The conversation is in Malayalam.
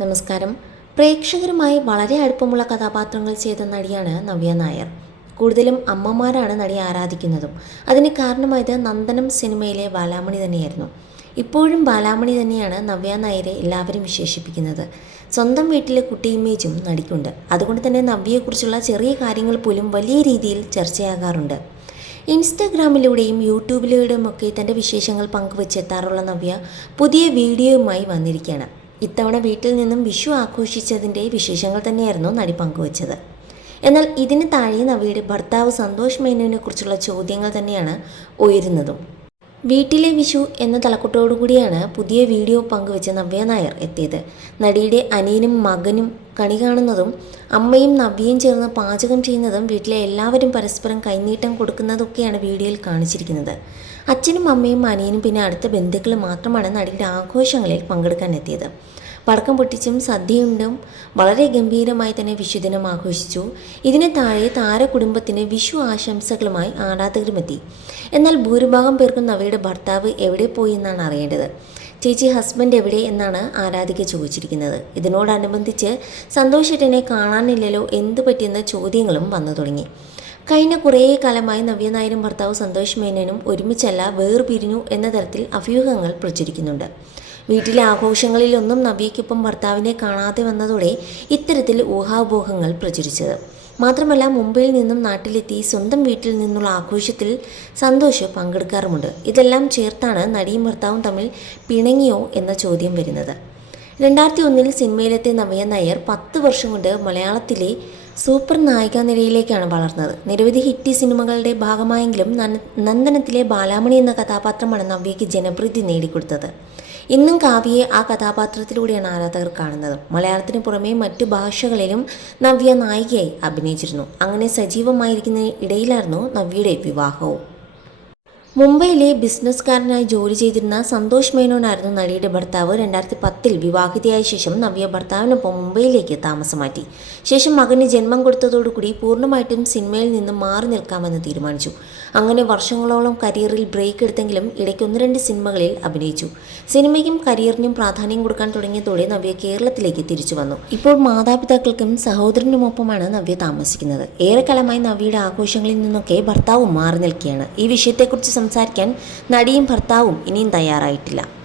നമസ്കാരം. പ്രേക്ഷകരുമായി വളരെ അടുപ്പമുള്ള കഥാപാത്രങ്ങൾ ചെയ്ത നടിയാണ് നവ്യ നായർ. കൂടുതലും അമ്മമാരാണ് നടി ആരാധിക്കുന്നതും. അതിന് കാരണമായത് നന്ദനം സിനിമയിലെ ബാലാമണി തന്നെയായിരുന്നു. ഇപ്പോഴും ബാലാമണി തന്നെയാണ് നവ്യ നായരെ എല്ലാവരും വിശേഷിപ്പിക്കുന്നത്. സ്വന്തം വീട്ടിലെ കുട്ടി ഇമേജും നടിക്കുണ്ട്. അതുകൊണ്ട് തന്നെ നവ്യയെക്കുറിച്ചുള്ള ചെറിയ കാര്യങ്ങൾ പോലും വലിയ രീതിയിൽ ചർച്ചയാകാറുണ്ട്. ഇൻസ്റ്റാഗ്രാമിലൂടെയും യൂട്യൂബിലൂടെയും ഒക്കെ തന്റെ വിശേഷങ്ങൾ പങ്കുവച്ചെത്താറുള്ള നവ്യ പുതിയ വീഡിയോയുമായി വന്നിരിക്കുകയാണ്. ഇത്തവണ വീട്ടിൽ നിന്നും വിഷു ആഘോഷിച്ചതിന്റെ വിശേഷങ്ങൾ തന്നെയായിരുന്നു നടി പങ്കുവച്ചത്. എന്നാൽ ഇതിന് താഴെ നവിയുടെ ഭർത്താവ് സന്തോഷ് മേനോനെ കുറിച്ചുള്ള ചോദ്യങ്ങൾ തന്നെയാണ് ഉയരുന്നതും. വീട്ടിലെ വിഷു എന്ന തലക്കെട്ടോടുകൂടിയാണ് പുതിയ വീഡിയോ പങ്കുവെച്ച നവ്യ നായർ എത്തിയത്. നടിയുടെ അനിയനും മകനും കണി കാണുന്നതും അമ്മയും നവ്യയും ചേർന്ന് പാചകം ചെയ്യുന്നതും വീട്ടിലെ എല്ലാവരും പരസ്പരം കൈനീട്ടം കൊടുക്കുന്നതൊക്കെയാണ് വീഡിയോയിൽ കാണിച്ചിരിക്കുന്നത്. അച്ഛനും അമ്മയും അനിയനും പിന്നെ അടുത്ത ബന്ധുക്കൾ മാത്രമാണ് നടിയുടെ ആഘോഷങ്ങളിൽ പങ്കെടുക്കാൻ എത്തിയത്. പടക്കം പൊട്ടിച്ചും സദ്യയുണ്ടും വളരെ ഗംഭീരമായി തന്നെ വിഷുദിനം ആഘോഷിച്ചു. ഇതിന് താഴെ താരകുടുംബത്തിന് വിഷു ആശംസകളുമായി ആരാധകരുമെത്തി. എന്നാൽ ഭൂരിഭാഗം പേർക്കും നവയുടെ ഭർത്താവ് എവിടെ പോയി എന്നാണ് അറിയേണ്ടത്. ചേച്ചി ഹസ്ബൻഡ് എവിടെ എന്നാണ് ആരാധിക ചോദിച്ചിരിക്കുന്നത്. ഇതിനോടനുബന്ധിച്ച് സന്തോഷേട്ടനെ കാണാനില്ലല്ലോ എന്തു പറ്റിയെന്ന ചോദ്യങ്ങളും വന്നു തുടങ്ങി. കഴിഞ്ഞ കുറേ കാലമായി നവ്യ നായരും ഭർത്താവ് സന്തോഷ് മേനോനും ഒരുമിച്ചല്ല വേർപിരിഞ്ഞു എന്ന തരത്തിൽ അഭ്യൂഹങ്ങൾ പ്രചരിക്കുന്നുണ്ട്. വീട്ടിലെ ആഘോഷങ്ങളിലൊന്നും നവ്യയ്ക്കൊപ്പം ഭർത്താവിനെ കാണാതെ വന്നതോടെ ഇത്തരത്തിൽ ഊഹാപോഹങ്ങൾ പ്രചരിച്ചത്. മാത്രമല്ല മുംബൈയിൽ നിന്നും നാട്ടിലെത്തി സ്വന്തം വീട്ടിൽ നിന്നുള്ള ആഘോഷത്തിൽ സന്തോഷം പങ്കെടുക്കാറുമുണ്ട്. ഇതെല്ലാം ചേർത്താണ് നടിയും ഭർത്താവും തമ്മിൽ പിണങ്ങിയോ എന്ന ചോദ്യം വരുന്നത്. രണ്ടായിരത്തി ഒന്നിൽ സിനിമയിലെത്തിയ നവ്യ നായർ പത്ത് വർഷം കൊണ്ട് മലയാളത്തിലെ സൂപ്പർ നായിക നിരയിലേക്കാണ് വളർന്നത്. നിരവധി ഹിറ്റ് സിനിമകളുടെ ഭാഗമായെങ്കിലും നന്ദനത്തിലെ ബാലാമണി എന്ന കഥാപാത്രമാണ് നവ്യയ്ക്ക് ജനപ്രീതി നേടിക്കൊടുത്തത്. ഇന്നും കാവ്യയെ ആ കഥാപാത്രത്തിലൂടെയാണ് ആരാധകർ കാണുന്നത്. മലയാളത്തിന് പുറമെ മറ്റു ഭാഷകളിലും നവ്യ നായികയായി അഭിനയിച്ചിരുന്നു. അങ്ങനെ സജീവമായിരിക്കുന്ന ഇടയിലായിരുന്നു നവ്യയുടെ വിവാഹവും. മുംബൈയിലെ ബിസിനസ്സുകാരനായി ജോലി ചെയ്തിരുന്ന സന്തോഷ് മേനോനായിരുന്നു നടിയുടെ ഭർത്താവ്. രണ്ടായിരത്തി പത്തിൽ വിവാഹിതയായ ശേഷം നവ്യ ഭർത്താവിനൊപ്പം മുംബൈയിലേക്ക് താമസം മാറ്റി. ശേഷം മകന് ജന്മം കൊടുത്തതോടുകൂടി പൂർണമായിട്ടും സിനിമയിൽ നിന്ന് മാറി നിൽക്കാമെന്ന് തീരുമാനിച്ചു. അങ്ങനെ വർഷങ്ങളോളം കരിയറിൽ ബ്രേക്ക് എടുത്തെങ്കിലും ഇടയ്ക്ക് ഒന്ന് രണ്ട് സിനിമകളിൽ അഭിനയിച്ചു. സിനിമയ്ക്കും കരിയറിനും പ്രാധാന്യം കൊടുക്കാൻ തുടങ്ങിയതോടെ നവ്യ കേരളത്തിലേക്ക് തിരിച്ചു വന്നു. ഇപ്പോൾ മാതാപിതാക്കൾക്കും സഹോദരനുമൊപ്പമാണ് നവ്യ താമസിക്കുന്നത്. ഏറെക്കാലമായി നവ്യയുടെ ആഘോഷങ്ങളിൽ നിന്നൊക്കെ ഭർത്താവും മാറി നിൽക്കുകയാണ്. ഈ വിഷയത്തെക്കുറിച്ച് സംസാരിക്കാൻ നടിയും ഭർത്താവും ഇനിയും തയ്യാറായിട്ടില്ല